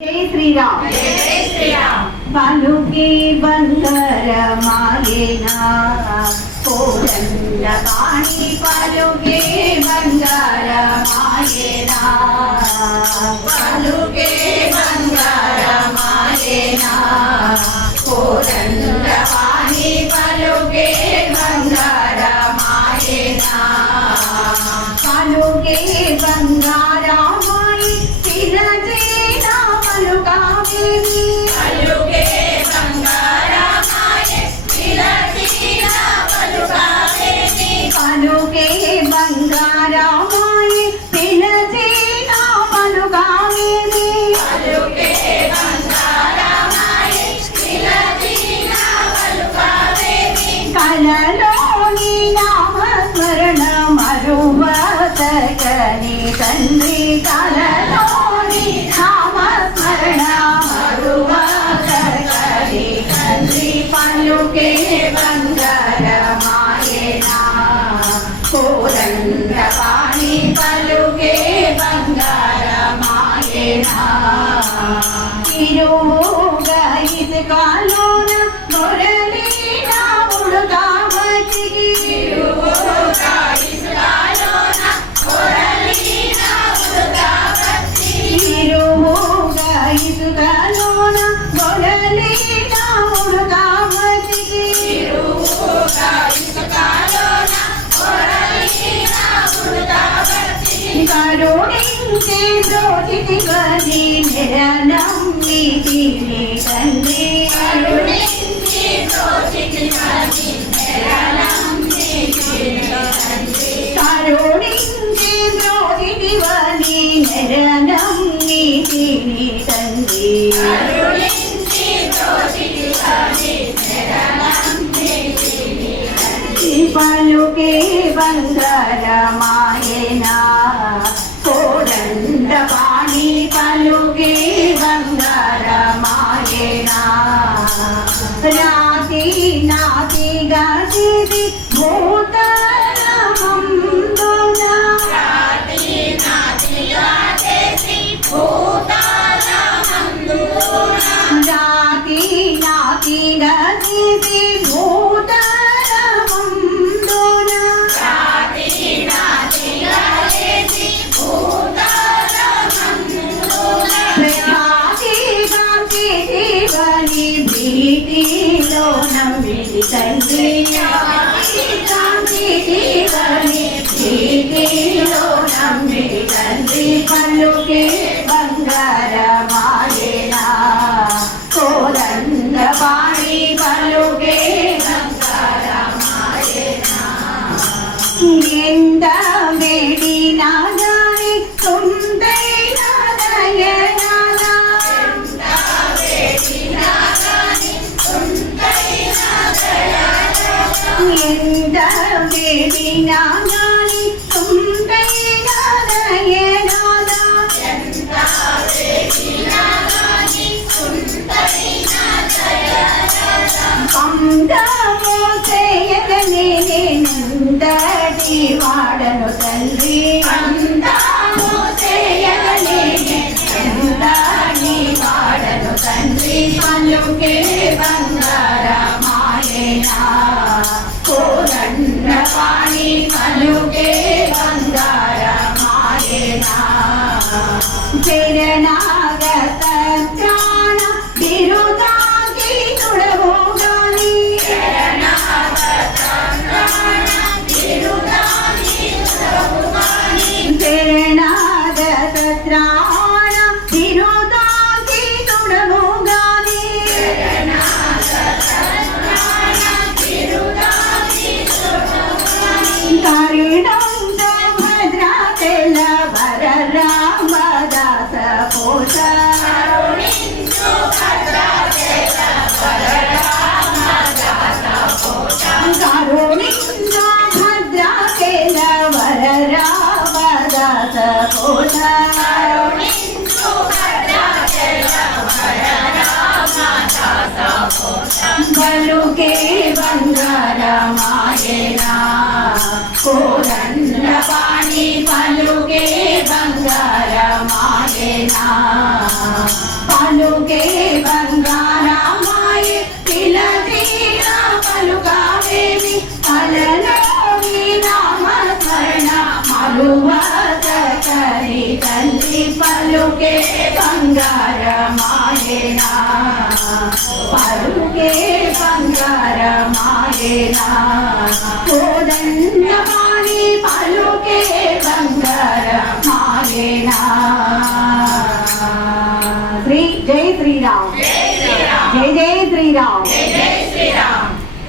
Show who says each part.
Speaker 1: జై శ్రీరామ్
Speaker 2: జై శ్రీరామ్
Speaker 1: పలుకి బంగారమాయేనా కోదండ పాణి పలుకి బంగారమాయేనా
Speaker 2: పలుకే బంగారమాయేనా కోదండ పాణి పలుకే
Speaker 1: మరువతగని తండ్రి కలలోని నామస్మరణ మరువతగని తండ్రి పలుకే బంగారమాయేనా? కోరండ పాణి పలుకే బంగారమాయేనా? తిరువుగా ఇసుకాలోన మురళీ రాముడు കരുണിന്റെ
Speaker 2: ദോഷികളി നിരനമ്പി തിരി തന്നെ കരുണിന്റെ
Speaker 1: ദോഷികളി നിരനമ്പി തിരി തന്നെ കരുണിന്റെ ദോഷികളി
Speaker 2: നിരനമ്പി തിരി തന്നെ കരുണിന്റെ
Speaker 1: ദോഷികളി നിരനമ്പി തിരി തന്നെ പലുകെ ബന്ധനമായി రాతి నాతి గది భూతరమందున దేవని భీతిలో నమ్మిది తండ్రి ప్రఖ్యాతిగాంతి నమ్మిది తండ్రి పలుకే కోదండ పాడి పలుకే బంగారమాయేనా ఎంత వేడినా నాగ వాడను తండ్రి పందము చేయగనే వాడను తండ్రి పలుకే బంగారమాయేనా కోదండ పాణి పలుకే బంగారమాయేనా చరణాగత బలుకే బంగారమాయనా? కోదండ పాణి పలుకే బంగారమాయనా? మాయేనా పలుకే బంగారమాయే పలుకే బంగారమాయేనా? పలుకే బంగారమాయేనా? కోదండమాని పలుకే